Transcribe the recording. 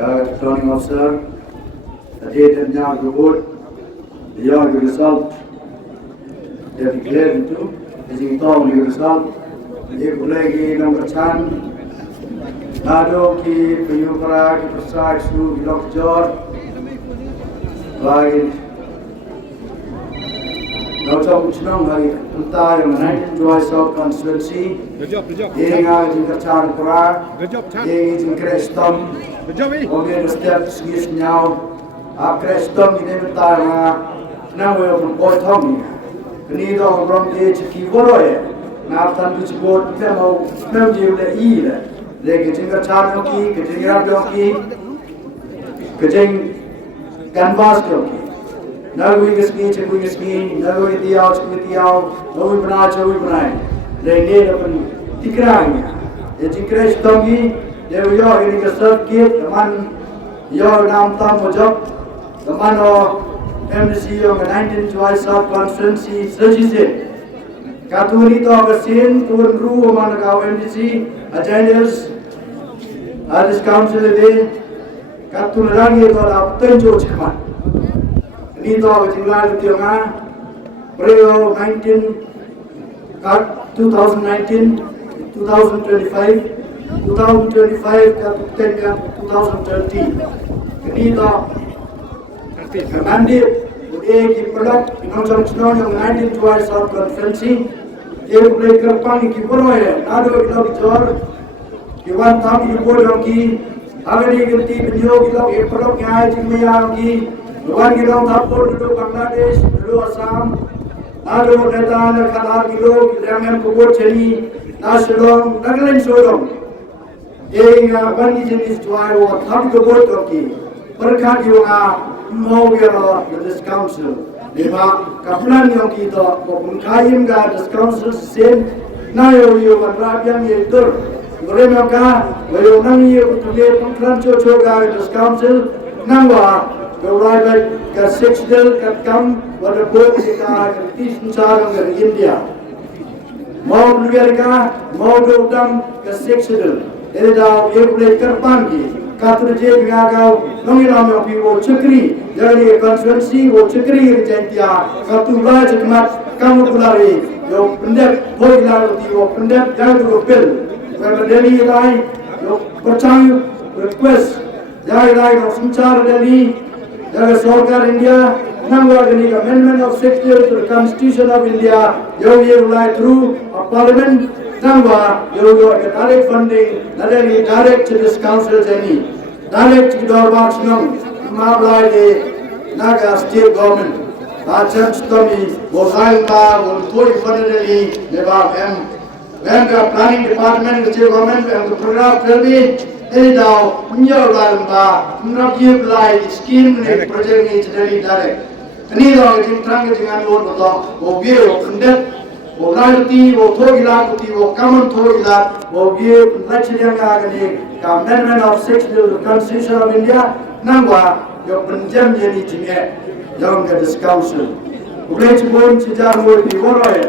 Returning officer, the date and year of the vote, the year of the result, they have declared into, as in town the result, the colleague number Chan, Nado ki Payupara, ki Prasad, Shri, ki Dr. George, by Dr. Uchnong, by Punta, yung 19 Jowai South Constituency, Good job. yung ng Chan Para, Good job, Chan. yung Crestom, Good job, eh? Oke, setiap segi senyau, Crestom ini mentara, nawe orang potong ni, kini dah orang dia cekik boleh, nak tandu cekot, kita mau dia boleh ile, dia kecing kerja doki, kecing rap doki, kecing canvas doki, nawe ngeski cekui ngeski, nawe tiaw cekui tiaw, nawe benar, dia ni dapat dikerangnya, jadi Crestom ni. Dia beliau ini kesat kit, teman yo nam tam mojok, teman MDC yang 19 Jowai South Constituency sejisi. Katuri to agasin turun ru mana kau MDC agendas, hadis council ini katur lagi to ap tenjo cekman. Ini to jinglar tianga, preo 2019, 2025. 2025 ke 2030. Ini dah mandate udah diperlukan inonjang cendol yang 19 Jowai South Constituency. Dia boleh kerpang ki poroy, nado kita bicar, kiwan tam ki boleh ki, agar ini ganti penjauh kita perlu nyai cimaya ki, kiwan kita tapur dulu Bangladesh, dulu Assam, nado neta kadar kilo, kita kubur ceni, nasional, naglain sorong. Yang bagi jenis Jowai wa tham ke bot ki perkhat yung mau biar this council lima kaplan yang kita ko kaim ga this council sen na yo rabyang yetur gorem ka wayo nang ye utule pangklan cho ga this council nangwa Jowai ba ka 6 del ka kam wa the bot ka 30 sarang ng India mau biar ka mau dam ka 6 del. Ini dah ia boleh terpanggil. Katur je biarkau nongiram yang piwo cekri jadi konstituensi wo cekri rejentia katur baca kemat kamu pelari yo pendek boy lalu tiwo pendek jangan terupil. Berdeli lagi yo percaya request jadi lagi no suncar Delhi jadi Sarkar India nangwa gani amendment of 6 years to the Constitution of India yo ia mulai through a parliament. Nangwa, you got direct funding, not only direct to this council, any direct to the Dormant, Mablai, Naga state government. Church Tommy, Bosailba, Wolfoi Federally, Neva M. When the planning department, the government, and the program will be, any now, Nyolalba, not give like scheme, project is very direct. Neither in Trangating and Lord or View of Death. Wo royalty, wo thogilat, wo common thogilat, wo give lecturing agani, amendment of 6 to the Constitution of India, nangwa, yo penjam jadi jine, yang ke this council. Boleh cipun sejarah di Jowai.